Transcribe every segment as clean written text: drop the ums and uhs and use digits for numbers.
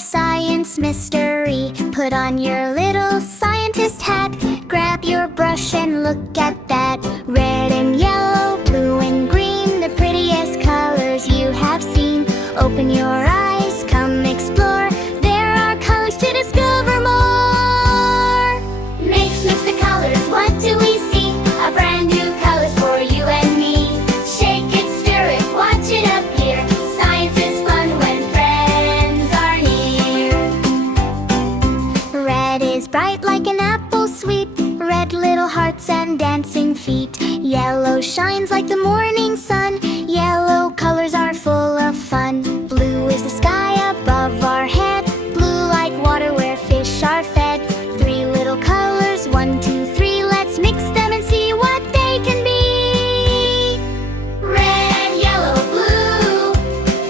science mystery. Put on your little scientist hat. Grab your brush and look at that. Red and yellow, blue and green, the prettiest colors you have seen. Open your eyes, come explore. There are colors to discover more. Mix the colors, what do we see? A brand new colors for you and me. Shake it, stir it, watch it appear. Science is fun when friends are near. Red is bright like an apple sweet. Red little hearts and dancing feet. Yellow shines like the morning sun. Yellow colors are full of fun. Blue is the sky above our head. Blue like water where fish are fed. Three little colors, 1, 2, 3. Let's mix them and see what they can be. Red, yellow, blue,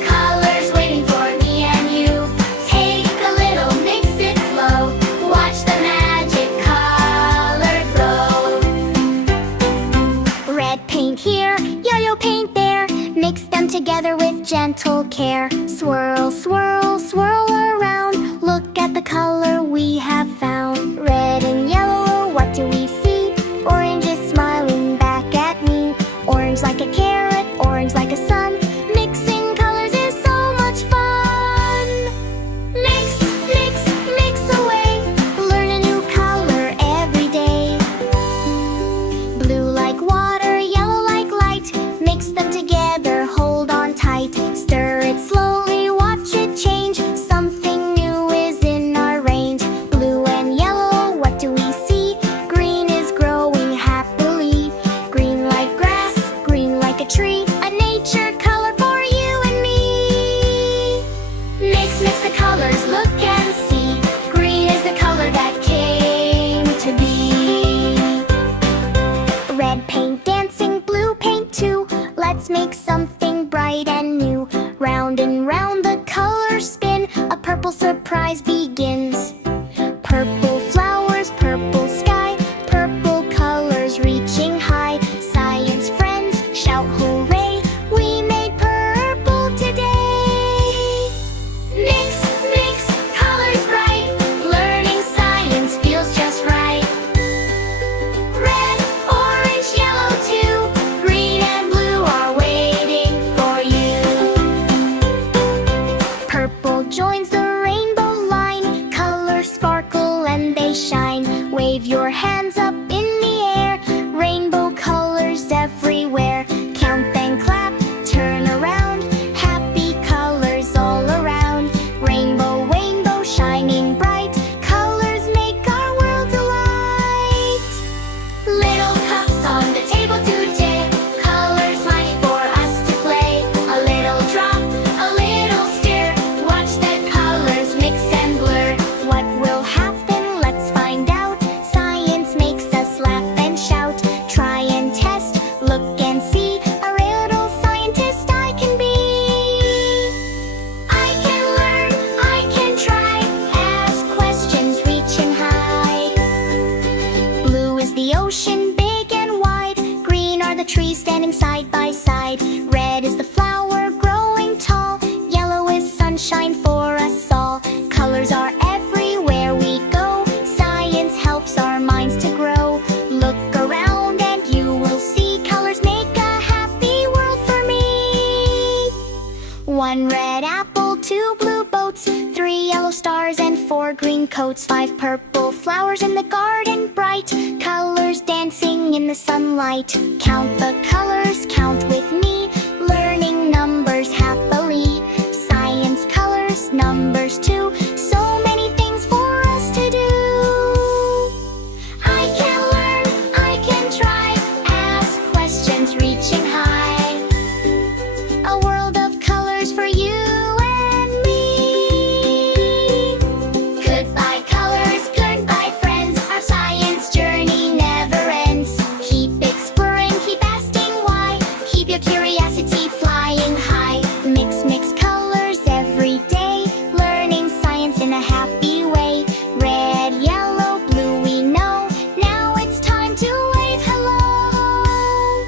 colors waiting for me and you. Take a little, mix it slow. Watch the magic color grow. Red paint here, yellow paint there. Mix them together with gentle care. Swirl, swirl, swirl around. Look at the color we have found. Red and yellow, what do we see? Orange is smiling back at me. Orange like a carrot, orange like a sun. Mixing colors is so much fun. Mix, mix, mix away. Learn a new color every day. Blue like water, yellow like light. Mix them together, hold on tight. Stir it slowly, watch it change. Something new is in our range. Blue and yellow, what do we see? Green is growing happily. Green like grass, green like a tree. A nature color for you and me. Mix the colors, look and see. Green is the color that came to be. Red paint dancing, blue paint too. Let's make something bright and new. Round and round the colors spin. A purple surprise begins. Purple flowers, purple sky. Purple colors reaching high. Science friends, shout hooray. We made purple today. Mix, mix, colors bright. Learning science feels just right. Red, orange, yellow too. Green and blue are waiting for you. Purple joins the rainbow line. Colors sparkle and they shine. Wave your hands up in the air. Rainbow colors everywhere. Count and clap, turn around. Happy colors all around. Rainbow, rainbow, shining bright. Colors make our world a light. Little cups on the table to tip. Colors lining for us to play. A little drop, a little stir. Watch the colors mix and blur. What will happen? Let's find out. Science makes us laugh and shout. Try and test, look and see. A little scientist I can be. I can learn, I can try. Ask questions reaching high. Blue is the ocean, big and wide. Green are the trees standing side by side. Red is the flower growing tall. Yellow is sunshine for us all. Colors are everywhere we go. Science helps our minds to grow. Look around and you will see. Colors make a happy world for me. 1 red apple, 2 blue boats. 3 yellow stars and 4 green coats. 5 purple flowers in the garden bright. Colors dancing in the sunlight. Count the colors, count with me. Learning numbers happily. Science colors, numbers too. So many things for us to do. I can learn, I can try. Ask questions reaching high. A world of colors for you and me. Goodbye colors, goodbye friends. Our science journey never ends. Keep exploring, keep asking why. Keep your curiosity flying high. Mix, mix colors every day. Learning science in a happy way. Red, yellow, blue we know. Now it's time to wave hello.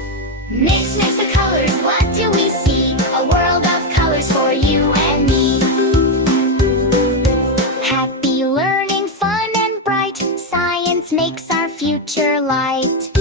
Mix, mix the colors, what do we see? A world of colors for you and me. makes our future light.